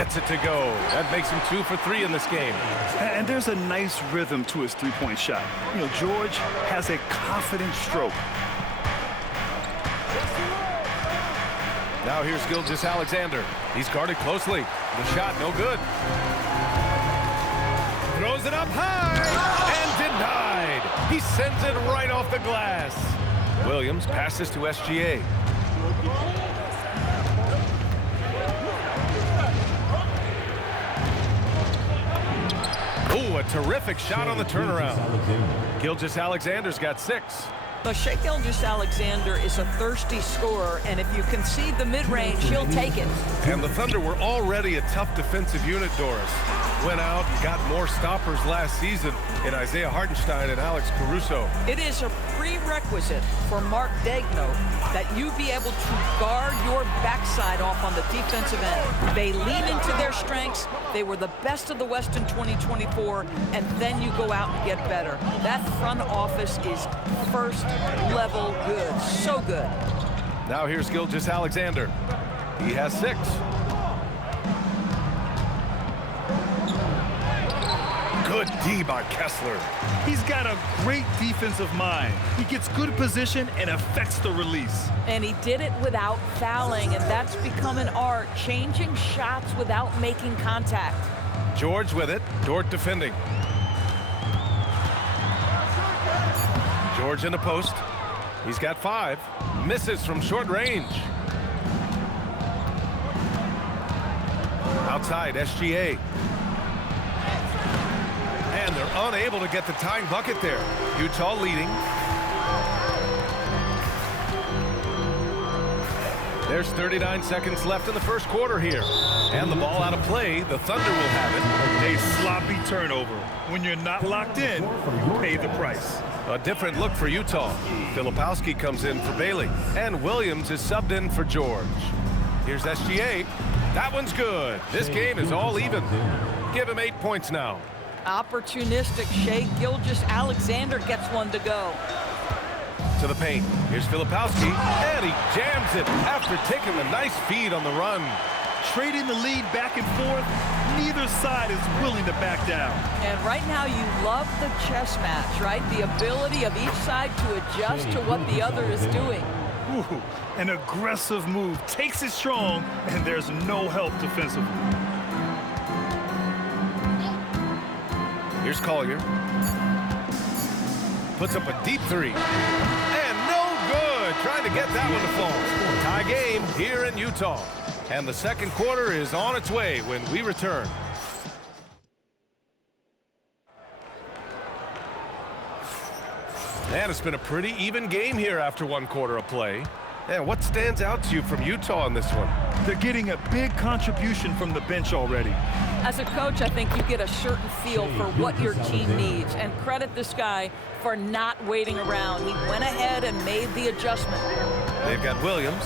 Gets it to go. That makes him 2 for 3 in this game. And there's a nice rhythm to his three-point shot. You know, George has a confident stroke. Now here's Gilgeous-Alexander. He's guarded closely. The shot no good. Throws it up high and denied. He sends it right off the glass. Williams passes to SGA. Oh, a terrific shot on the turnaround. Gilgeous-Alexander's got 6. So Shai Gilgeous-Alexander is a thirsty scorer, and if you concede the mid-range, he'll take it. And the Thunder were already a tough defensive unit, Doris. Went out and got more stoppers last season in Isaiah Hartenstein and Alex Caruso. It is a prerequisite for Mark Daigneault that you be able to guard your backside off on the defensive end. They lean into their strengths. They were the best of the West in 2024, and then you go out and get better. That front office is first level good. So good. Now here's Gilgeous-Alexander. He has 6. Good D by Kessler. He's got a great defensive mind. He gets good position and affects the release. And he did it without fouling, and that's become an art, changing shots without making contact. George with it. Dort defending. George in the post. He's got 5. Misses from short range. Outside, SGA. And they're unable to get the tying bucket there. Utah leading. There's 39 seconds left in the first quarter here. And the ball out of play. The Thunder will have it. A sloppy turnover. When you're not locked in, you pay the price. A different look for Utah. Filipowski comes in for Bailey. And Williams is subbed in for George. Here's SGA. That one's good. This game is all even. Give him 8 points now. Opportunistic. Shai Gilgeous-Alexander gets one to go. To the paint. Here's Filipowski. And he jams it after taking a nice feed on the run. Trading the lead back and forth, neither side is willing to back down. And right now you love the chess match, right? The ability of each side to adjust to what the other is doing. Ooh, an aggressive move, takes it strong, and there's no help defensively. Here's Collier. Puts up a deep 3. And no good. Trying to get that one to fall. Tie game here in Utah. And the second quarter is on its way when we return. And it's been a pretty even game here after 1 quarter of play. And what stands out to you from Utah in this one? They're getting a big contribution from the bench already. As a coach, I think you get a certain feel for what your team needs. And credit this guy for not waiting around. He went ahead and made the adjustment. They've got Williams.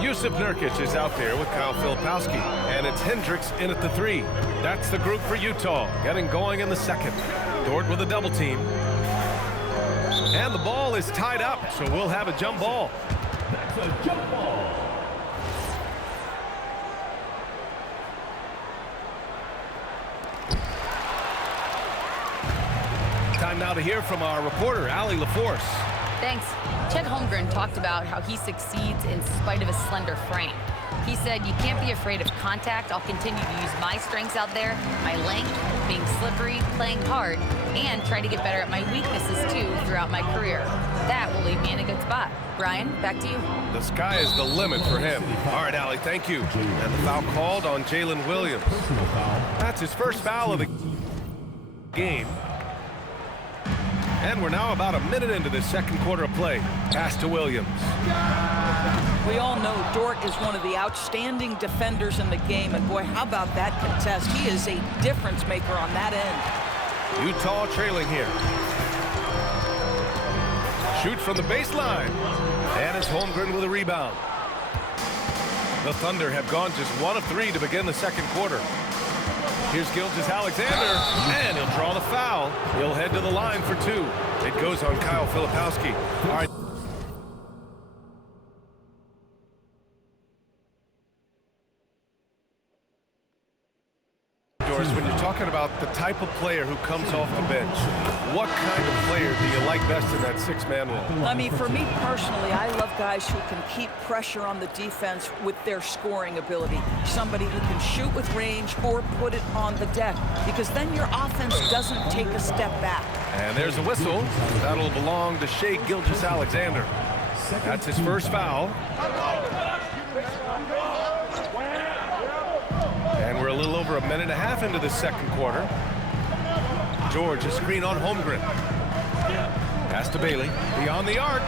Jusuf Nurkic is out there with Kyle Filipowski. And it's Hendricks in at the 3. That's the group for Utah, getting going in the second. Dort with a double team. And the ball is tied up, so we'll have a jump ball. That's a jump ball. Time now to hear from our reporter, Allie LaForce. Thanks. Chet Holmgren talked about how he succeeds in spite of a slender frame. He said, you can't be afraid of contact. I'll continue to use my strengths out there, my length, being slippery, playing hard, and try to get better at my weaknesses, too, throughout my career. That will leave me in a good spot. Brian, back to you. The sky is the limit for him. All right, Allie, thank you. And the foul called on Jalen Williams. That's his first foul of the game. And we're now about a minute into this second quarter of play. Pass to Williams. We all know Dort is one of the outstanding defenders in the game, and boy, how about that contest? He is a difference maker on that end. Utah trailing here. Shoots from the baseline. And it's Holmgren with a rebound. The Thunder have gone just 1 of 3 to begin the second quarter. Here's Gilgeous-Alexander, and he'll draw the foul. He'll head to the line for 2. It goes on Kyle Filipowski. All right. Doris, when you're talking about the type of player who comes off the bench, what kind of player do you like best in that six-man role? I mean, for me personally, I love guys who can keep pressure on the defense with their scoring ability. Somebody who can shoot with range or put it on the deck, because then your offense doesn't take a step back. And there's a whistle. That'll belong to Shai Gilgeous-Alexander. That's his first foul. And we're a little over a minute and a half into the second quarter. George, a screen on Holmgren. Pass to Bailey. Beyond the arc.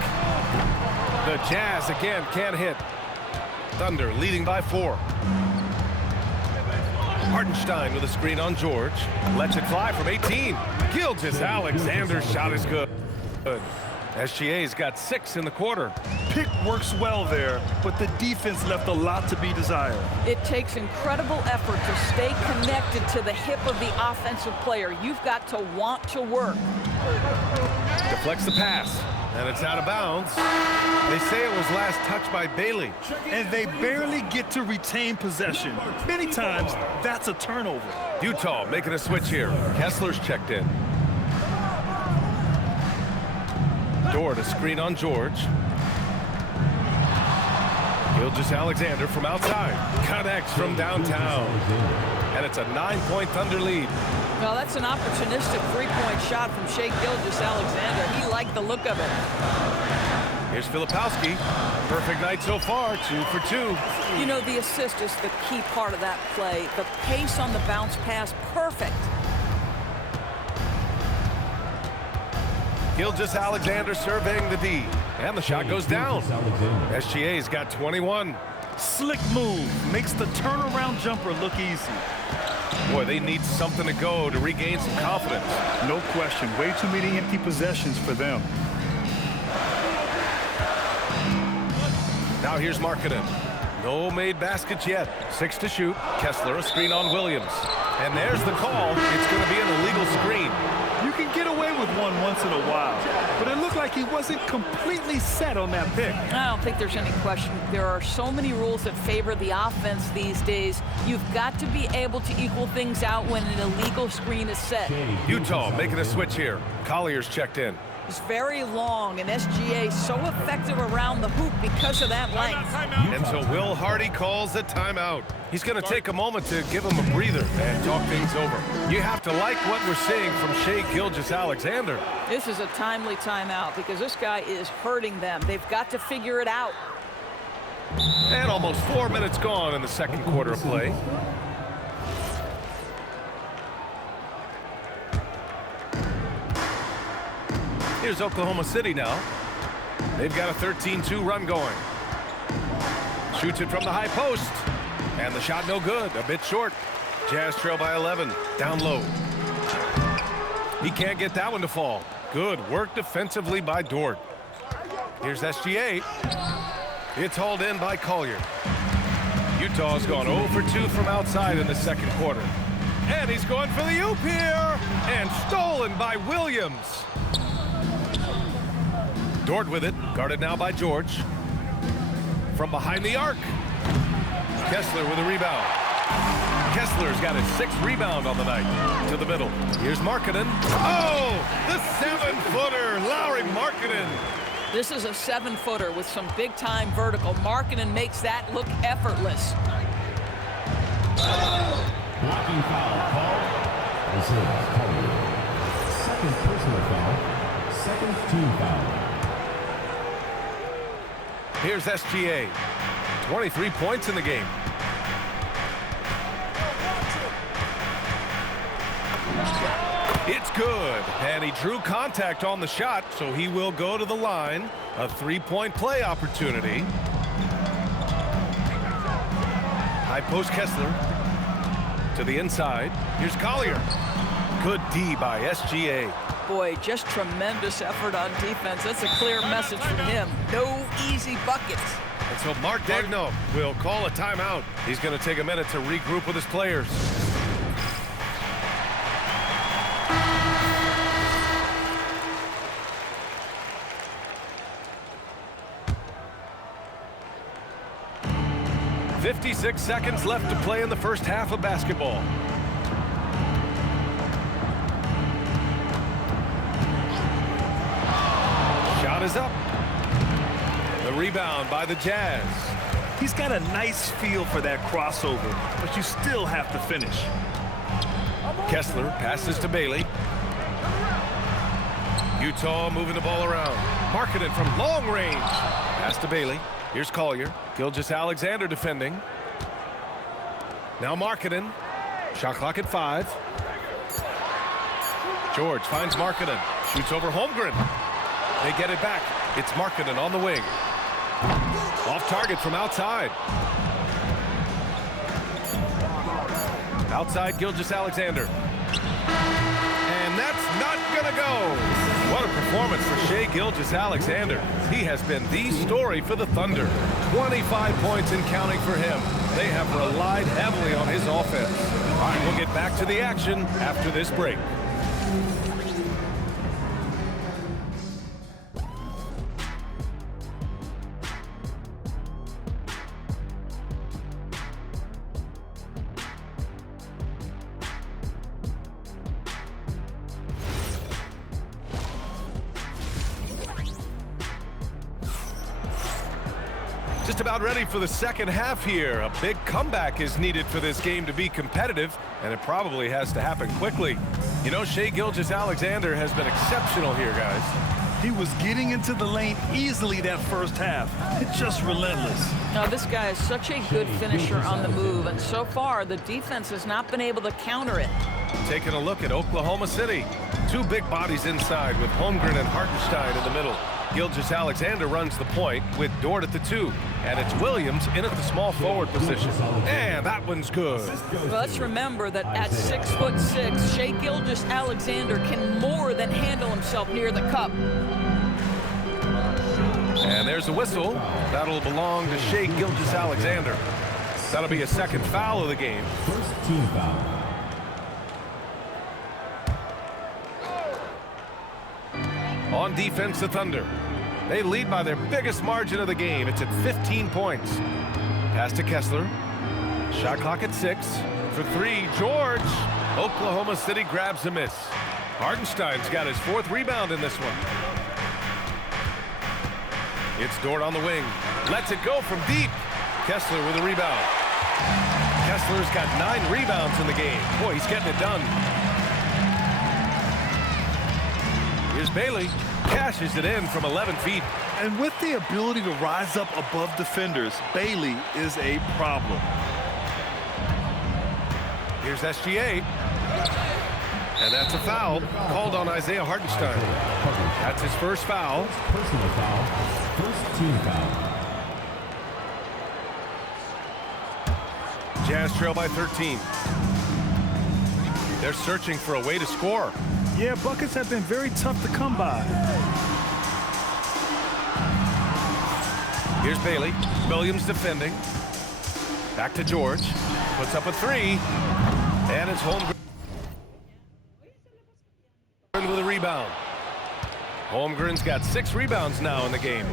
The Jazz again can't hit. Thunder leading by 4. Hartenstein with a screen on George. Lets it fly from 18. Gilgeous-Alexander's shot is good. SGA's got 6 in the quarter. Pick works well there, but the defense left a lot to be desired. It takes incredible effort to stay connected to the hip of the offensive player. You've got to want to work. Deflects the pass, and it's out of bounds. They say it was last touched by Bailey. And they barely get to retain possession. Many times, that's a turnover. Utah making a switch here. Kessler's checked in. Dort, a screen on George. Gilgeous-Alexander from outside. Connects from downtown. And it's a 9-point Thunder lead. Well, that's an opportunistic three-point shot from Shai Gilgeous-Alexander. He liked the look of it. Here's Filipowski. Perfect night so far, 2 for 2. You know, the assist is the key part of that play. The pace on the bounce pass, perfect. Gilgeous-Alexander surveying the D. And the shot goes down. SGA's got 21. Slick move. Makes the turnaround jumper look easy. Boy, they need something to go to regain some confidence. No question. Way too many empty possessions for them. Now here's Markkanen. No made baskets yet. 6 to shoot. Kessler, a screen on Williams. And there's the call. It's going to be an illegal screen. You can get away with one once in a while, but it looked like he wasn't completely set on that pick. I don't think there's any question. There are so many rules that favor the offense these days. You've got to be able to equal things out when an illegal screen is set. Utah making a switch here. Collier's checked in. It's very long, and SGA so effective around the hoop because of that length. And so Will Hardy calls the timeout. He's going to take a moment to give him a breather and talk things over. You have to like what we're seeing from Shai Gilgeous-Alexander. This is a timely timeout because this guy is hurting them. They've got to figure it out. And almost 4 minutes gone in the second quarter of play. Here's Oklahoma City now. They've got a 13-2 run going. Shoots it from the high post. And the shot no good, a bit short. Jazz trail by 11, down low. He can't get that one to fall. Good work defensively by Dort. Here's SGA. It's hauled in by Collier. Utah's gone 0 for 2 from outside in the second quarter. And he's going for the oop here. And stolen by Williams. Dort with it, guarded now by George. From behind the arc. Kessler with a rebound. Kessler's got his 6th rebound on the night. To the middle. Here's Markkanen. Oh, the 7-footer, Lauri Markkanen. This is a 7-footer with some big-time vertical. Markkanen makes that look effortless. Blocking foul called. This is Collier. Second personal foul. Second team foul. Here's SGA. 23 points in the game. It's good. And he drew contact on the shot, so he will go to the line. A 3-point play opportunity. High post Kessler. To the inside. Here's Collier. Good D by SGA. Boy, just tremendous effort on defense. That's a clear message from him. No easy buckets. And so Mark Daigneault will call a timeout. He's going to take a minute to regroup with his players. "56 seconds left to play in the first half of basketball. is up. The rebound by the Jazz. He's got a nice feel for that crossover, but you still have to finish. Kessler passes to Bailey. Utah moving the ball around. Markkanen from long range. Pass to Bailey. Here's Collier. Gilgeous-Alexander defending. Now Markkanen. Shot clock at 5. George finds Markkanen. Shoots over Holmgren. They get it back. It's Markkanen on the wing. Off target from outside. Outside Gilgeous-Alexander. And that's not gonna go. What a performance for Shai Gilgeous-Alexander. He has been the story for the Thunder. 25 points and counting for him. They have relied heavily on his offense. All right, we'll get back to the action after this break. Just about ready for the second half here. A big comeback is needed for this game to be competitive, and it probably has to happen quickly. You know, Shai Gilgeous-Alexander has been exceptional here, guys. He was getting into the lane easily that first half. It's just relentless. Now, this guy is such a good finisher on the move, and so far the defense has not been able to counter it. Taking a look at Oklahoma City. Two big bodies inside with Holmgren and Hartenstein in the middle. Gilgeous-Alexander runs the point with Dort at the 2. And it's Williams in at the small forward position. And that one's good. Well, let's remember that at 6'6", Shai Gilgeous-Alexander can more than handle himself near the cup. And there's a whistle. That'll belong to Shai Gilgeous-Alexander. That'll be a second foul of the game. First team foul. On defense, the Thunder. They lead by their biggest margin of the game. It's at 15 points. Pass to Kessler. Shot clock at 6. For 3, George. Oklahoma City grabs a miss. Hartenstein's got his 4th rebound in this one. It's Dort on the wing. Lets it go from deep. Kessler with a rebound. Kessler's got 9 rebounds in the game. Boy, he's getting it done. Here's Bailey. Cashes it in from 11 feet. And with the ability to rise up above defenders, Bailey is a problem. Here's SGA. And that's a foul called on Isaiah Hartenstein. That's his first foul. Personal foul. First team foul. Jazz trail by 13. They're searching for a way to score. Yeah, buckets have been very tough to come by. Here's Bailey. Williams defending. Back to George. Puts up a 3. And it's Holmgren with a rebound. Holmgren's got 6 rebounds now in the game.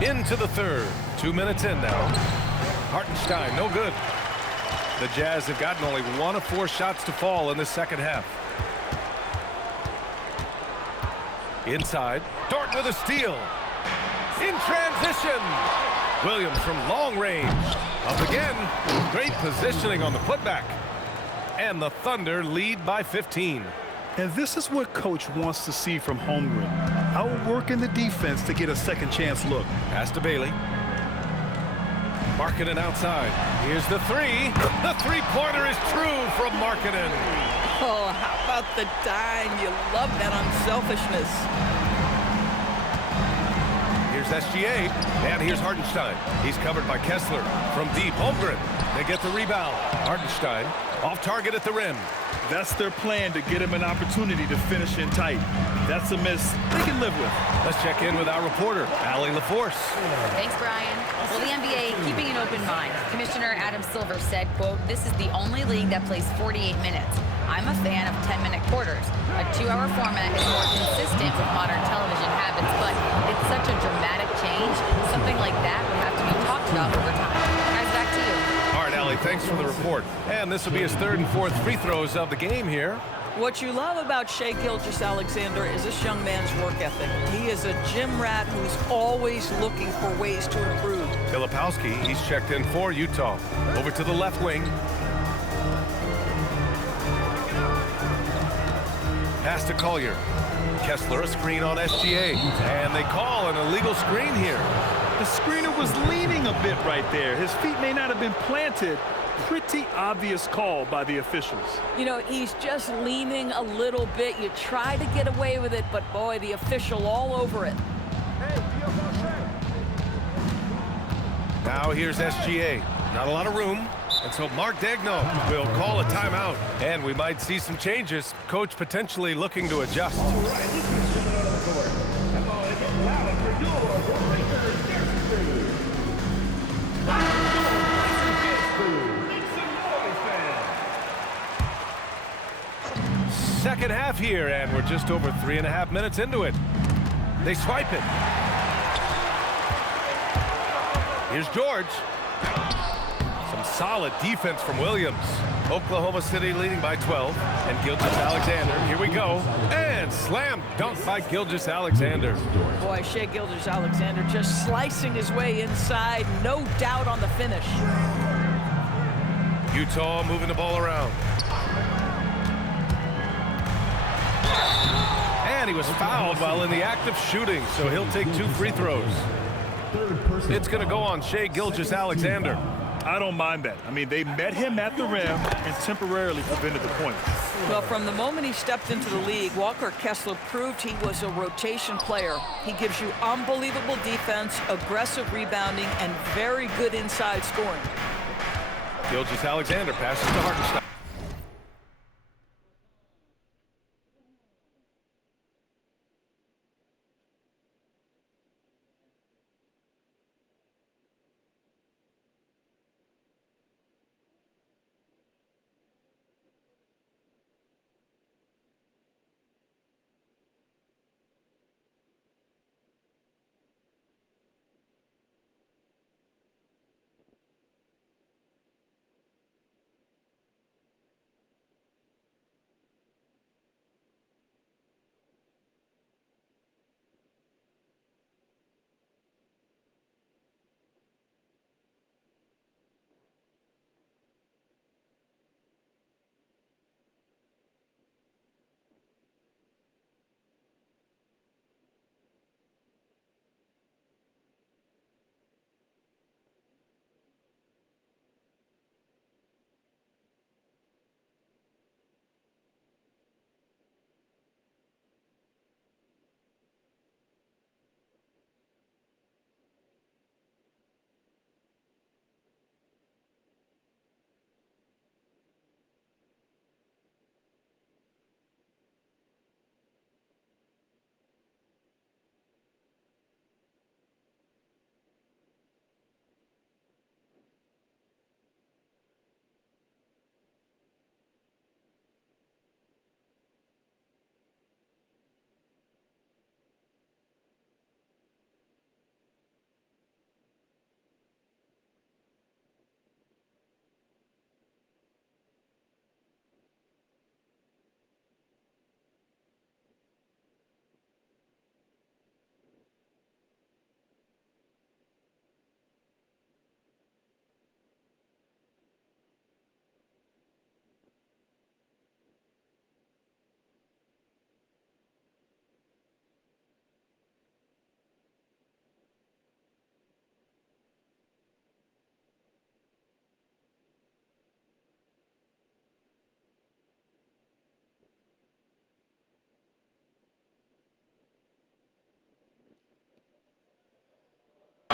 Into the third. 2 minutes in now. Hartenstein, no good. The Jazz have gotten only 1 of 4 shots to fall in the second half. Inside, Dort with a steal. In transition. Williams from long range. Up again. Great positioning on the putback. And the Thunder lead by 15. And this is what Coach wants to see from Holmgren. Outworking the defense to get a second chance look. Pass to Bailey. Markkanen outside. Here's the 3. The three-pointer is true from Markkanen. Oh, how about the dime? You love that unselfishness. Here's SGA. And here's Hartenstein. He's covered by Kessler. From deep, Holmgren. They get the rebound. Hartenstein off target at the rim. That's their plan, to get him an opportunity to finish in tight. That's a miss they can live with. Let's check in with our reporter, Allie LaForce. Thanks, Brian. Well, the NBA keeping an open mind. Commissioner Adam Silver said, quote, "This is the only league that plays 48 minutes. I'm a fan of 10-minute quarters. A 2-hour format is more consistent with modern television habits, but it's such a dramatic change. Something like that would have to be talked about over time." Guys, back to you. All right, Allie, thanks for the report. And this will be his 3rd and 4th free throws of the game here. What you love about Shai Gilgeous-Alexander is this young man's work ethic. He is a gym rat who's always looking for ways to improve. Filipowski, he's checked in for Utah. Over to the left wing. Pass to Collier. Kessler, a screen on SGA. And they call an illegal screen here. The screener was leaning a bit right there. His feet may not have been planted. Pretty obvious call by the officials. You know, he's just leaning a little bit. You try to get away with it, but boy, the official all over it. Now here's SGA. Not a lot of room. And so Mark Daigneault will call a timeout. And we might see some changes. Coach potentially looking to adjust. Second half here, and we're just over 3.5 minutes into it. They swipe it. Here's George. Some solid defense from Williams. Oklahoma City leading by 12. And Gilgeous-Alexander, here we go. And slam dunk by Gilgeous-Alexander. Boy, Shai Gilgeous-Alexander just slicing his way inside. No doubt on the finish. Utah moving the ball around. And he was fouled while in the act of shooting, so he'll take 2 free throws. It's going to go on Shai Gilgeous-Alexander. I don't mind that. I mean, they met him at the rim and temporarily prevented the points. Well, from the moment he stepped into the league, Walker Kessler proved he was a rotation player. He gives you unbelievable defense, aggressive rebounding, and very good inside scoring. Gilgeous-Alexander passes to Hartenstein.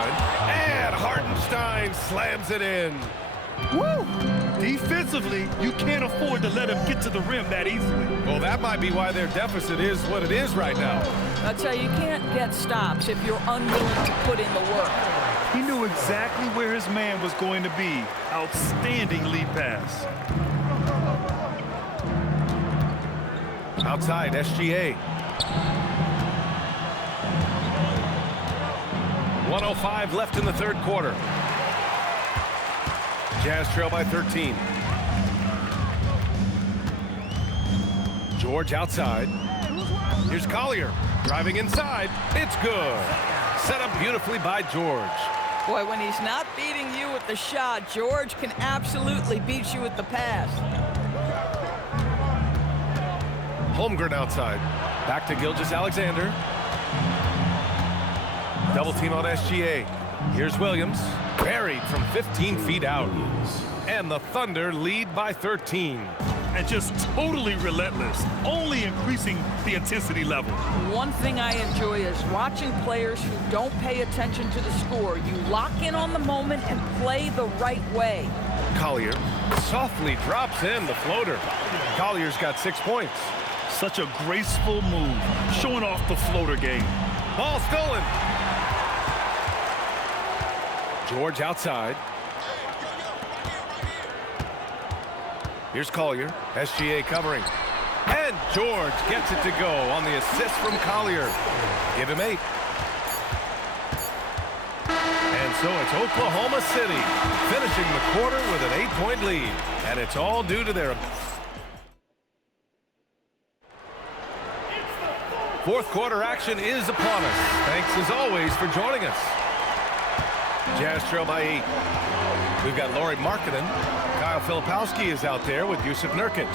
And Hartenstein slams it in. Woo! Defensively, you can't afford to let him get to the rim that easily. Well, that might be why their deficit is what it is right now. I tell you, you can't get stops if you're unwilling to put in the work. He knew exactly where his man was going to be. Outstanding lead pass. Outside, SGA. 1:05 left in the third quarter. Jazz trail by 13. George outside. Here's Collier driving inside. It's good. Set up beautifully by George. Boy, when he's not beating you with the shot, George can absolutely beat you with the pass. Holmgren outside. Back to Gilgeous-Alexander. Double team on SGA. Here's Williams. Buried from 15 feet out. And the Thunder lead by 13. And just totally relentless, only increasing the intensity level. One thing I enjoy is watching players who don't pay attention to the score. You lock in on the moment and play the right way. Collier softly drops in the floater. Collier's got 6 points. Such a graceful move, showing off the floater game. Ball stolen. George outside. Here's Collier. SGA covering. And George gets it to go on the assist from Collier. Give him 8. And so it's Oklahoma City finishing the quarter with an 8-point lead. And it's all due to their fourth quarter action is upon us. Thanks as always for joining us. Jazz trail by 8. We've got Lauri Markkanen. Kyle Filipowski is out there with Jusuf Nurkic.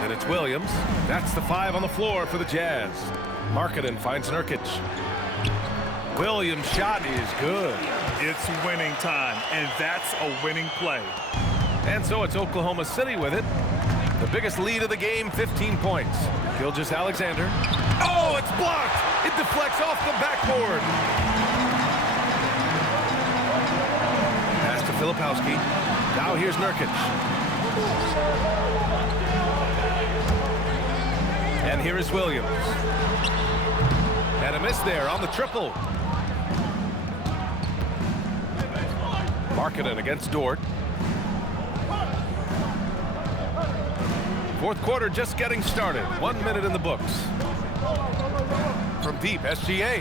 Then it's Williams. That's the 5 on the floor for the Jazz. Markkanen finds Nurkic. Williams' shot is good. It's winning time, and that's a winning play. And so it's Oklahoma City with it. The biggest lead of the game, 15 points. Gilgeous-Alexander. Oh, it's blocked! It deflects off the backboard. Pass to Filipowski. Now here's Nurkic. And here is Williams. And a miss there on the triple. Markkanen against Dort. Fourth quarter just getting started. 1 minute in the books. From deep, SGA.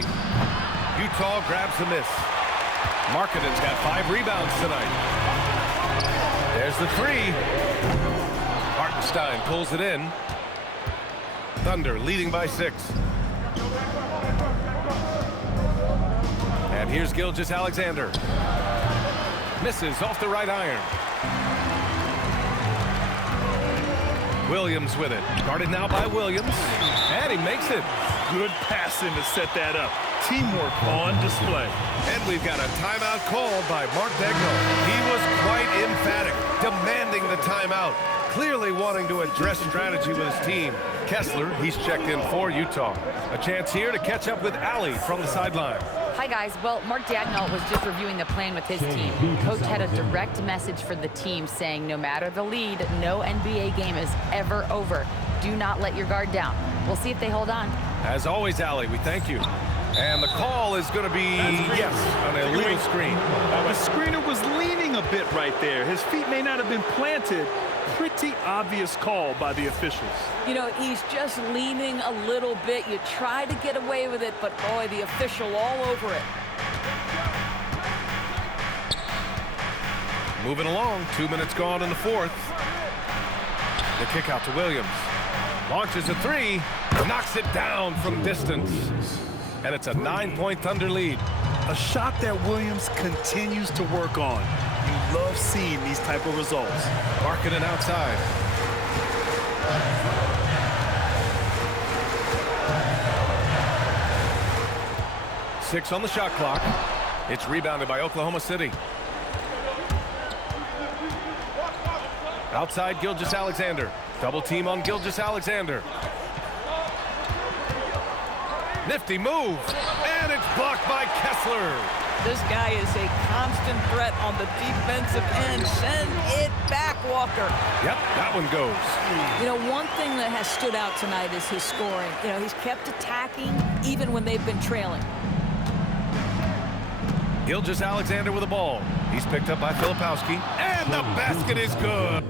Utah grabs the miss. Markkanen's got 5 rebounds tonight. There's the 3. Hartenstein pulls it in. Thunder leading by 6. And here's Gilgeous-Alexander. Misses off the right iron. Williams with it. Guarded now by Williams. And he makes it. Good passing to set that up. Teamwork on display. And we've got a timeout called by Mark Daigneault. He was quite emphatic, demanding the timeout, clearly wanting to address strategy with his team. Kessler, he's checked in for Utah. A chance here to catch up with Allie from the sideline. Hi, guys. Well, Mark Daigneault was just reviewing the plan with his team. Coach had a direct message for the team saying no matter the lead, no NBA game is ever over. Do not let your guard down. We'll see if they hold on. As always, Allie, we thank you. And the call is going to be, yes, an illegal screen. The screener was leaning a bit right there. His feet may not have been planted. Pretty obvious call by the officials. You know, he's just leaning a little bit. You try to get away with it, but boy, the official all over it. Moving along, 2 minutes gone in the fourth. The kick out to Williams. Launches a 3, knocks it down from distance. And it's a 9-point Thunder lead. A shot that Williams continues to work on. You love seeing these type of results. Markkanen outside. Six on the shot clock. It's rebounded by Oklahoma City. Outside Gilgeous-Alexander. Double team on Gilgeous-Alexander. Nifty move, and it's blocked by Kessler. This guy is a constant threat on the defensive end. Send it back, Walker. Yep, that one goes. You know, one thing that has stood out tonight is his scoring. You know, he's kept attacking even when they've been trailing. Gilgeous-Alexander with the ball. He's picked up by Filipowski, and the basket is good.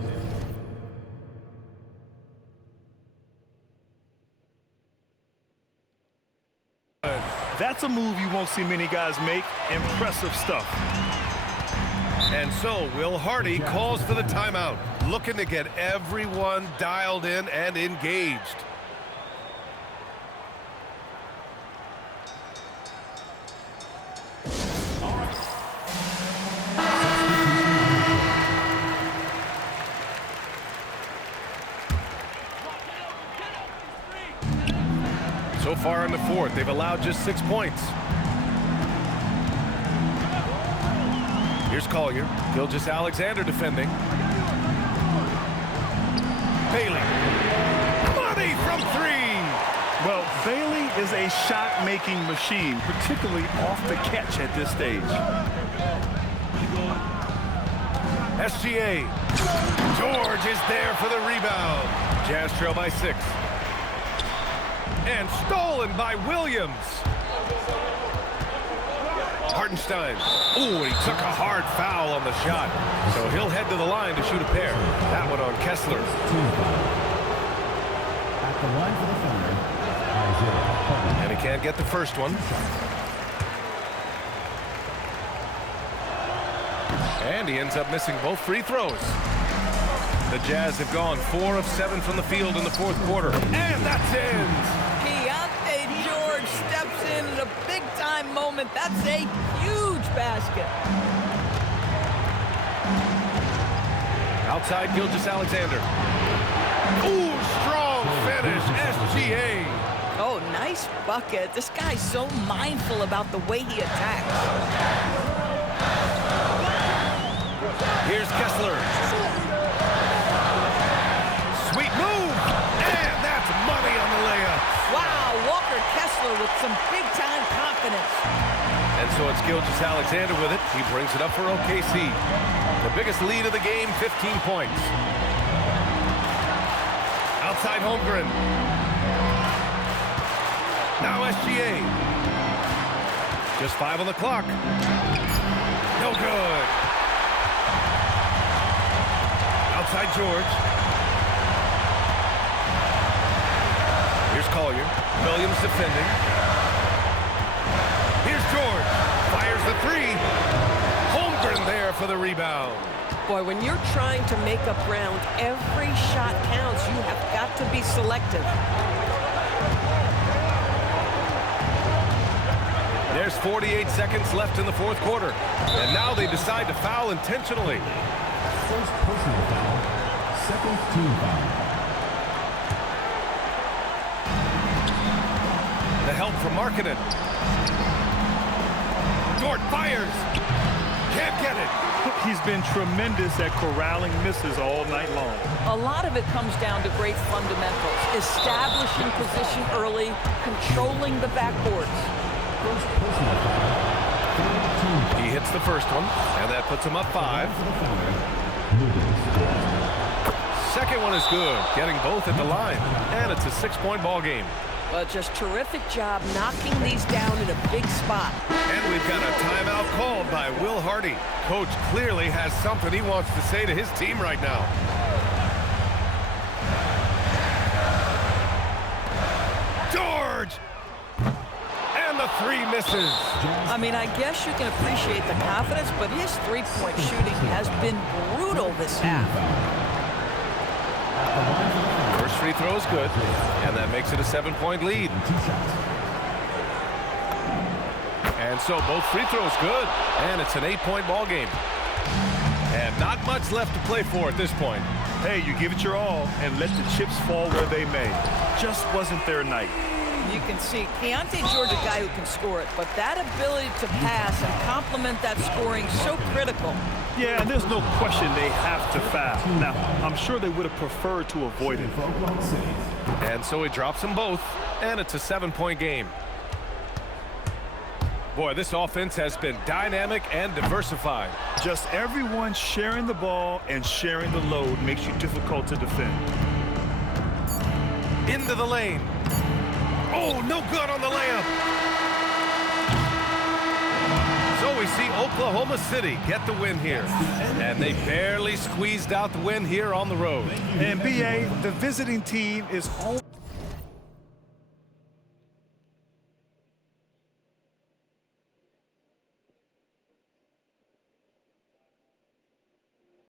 That's a move you won't see many guys make. Impressive stuff. And so Will Hardy calls for the timeout, looking to get everyone dialed in and engaged. far in the fourth. They've allowed just 6 points. Here's Collier. Gilgeous-Alexander defending. Bailey. Money from three. Well, Bailey is a shot-making machine, particularly off the catch at this stage. SGA. George is there for the rebound. Jazz trail by 6. And stolen by Williams. Hartenstein. Ooh, he took a hard foul on the shot. So he'll head to the line to shoot a pair. That one on Kessler. At the line for the Thunder, Isaiah Harden. And he can't get the first one. And he ends up missing both free throws. The Jazz have gone 4 of 7 from the field in the fourth quarter. And that's in. Keontae George steps in at a big-time moment. That's a huge basket. Outside Gilgeous-Alexander. Ooh, strong finish. SGA. Oh, nice bucket. This guy's so mindful about the way he attacks. Here's Kessler. Sweet move. And that's money on the layup. Wow, Walker Kessler with some big-time confidence. And so it's Gilgeous-Alexander with it. He brings it up for OKC. The biggest lead of the game, 15 points. Outside Holmgren. Now SGA. Just 5 on the clock. No good. Outside George. Here's Collier. Williams defending. Here's George. Fires the three. Holmgren there for the rebound. Boy, when you're trying to make up ground, every shot counts. You have got to be selective. There's 48 seconds left in the fourth quarter. And now they decide to foul intentionally. First personal foul, second team foul. The help from Markkanen. Dort fires. Can't get it. He's been tremendous at corralling misses all night long. A lot of it comes down to great fundamentals. Establishing position early, controlling the backboards. First personal foul, third team foul. He hits the first one, and that puts him up 5. For the Thunder, Lucas. Second one is good, getting both at the line. And it's a 6-point ball game. Well, just terrific job knocking these down in a big spot. And we've got a timeout called by Will Hardy. Coach clearly has something he wants to say to his team right now. George! And the three misses. I mean, I guess you can appreciate the confidence, but his three-point shooting has been brutal this half. First free throw is good, and that makes it a 7-point lead. And so both free throws good, and it's an 8-point ball game. And not much left to play for at this point. Hey, you give it your all and let the chips fall where they may. Just wasn't their night. You can see Keontae George, a guy who can score it, but that ability to pass and complement that scoring so critical. Yeah, and there's no question they have to foul. Now, I'm sure they would have preferred to avoid it. And so he drops them both, and it's a 7-point game. Boy, this offense has been dynamic and diversified. Just everyone sharing the ball and sharing the load makes you difficult to defend. Into the lane. Oh, no good on the layup. So we see Oklahoma City get the win here. And they barely squeezed out the win here on the road. And BA, the visiting team is on.